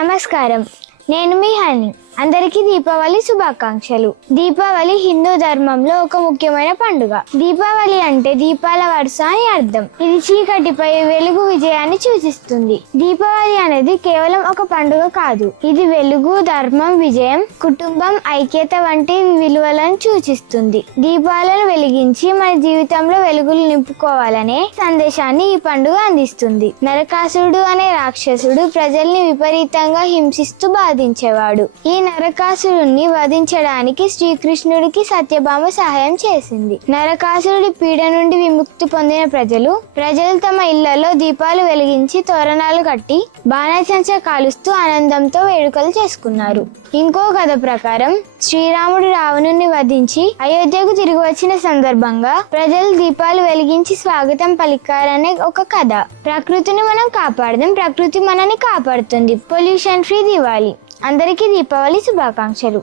నమస్కారం, నేను మీ హని. అందరికీ దీపావళి శుభాకాంక్షలు. దీపావళి హిందూ ధర్మంలో ఒక ముఖ్యమైన పండుగ. దీపావళి అంటే దీపాల వరుస అని అర్థం. ఇది చీకటిపై వెలుగు విజయాన్ని సూచిస్తుంది. దీపావళి అనేది కేవలం ఒక పండుగ కాదు, ఇది వెలుగు, ధర్మం, విజయం, కుటుంబం, ఐక్యత వంటి విలువలను సూచిస్తుంది. దీపాలను వెలిగించి మన జీవితంలో వెలుగులు నింపుకోవాలనే సందేశాన్ని ఈ పండుగ అందిస్తుంది. నరకాసురుడు అనే రాక్షసుడు ప్రజల్ని విపరీతంగా హింసిస్తూ బాధించేవాడు. ఈ నరకాసురుణ్ణి వధించడానికి శ్రీకృష్ణుడికి సత్యభామ సహాయం చేసింది. నరకాసురుడి పీడ నుండి విముక్తి పొందిన ప్రజలు తమ ఇళ్లలో దీపాలు వెలిగించి తోరణాలు కట్టి బాణసంచా కాలుస్తూ ఆనందంతో వేడుకలు చేసుకున్నారు. ఇంకో కథ ప్రకారం శ్రీరాముడు రావణుని వధించి అయోధ్యకు తిరిగి వచ్చిన సందర్భంగా ప్రజలు దీపాలు వెలిగించి స్వాగతం పలికారనే ఒక కథ. ప్రకృతిని మనం కాపాడదాం, ప్రకృతి మనని కాపాడుతుంది. Pollution free Diwali. అందరికీ దీపావళి శుభాకాంక్షలు.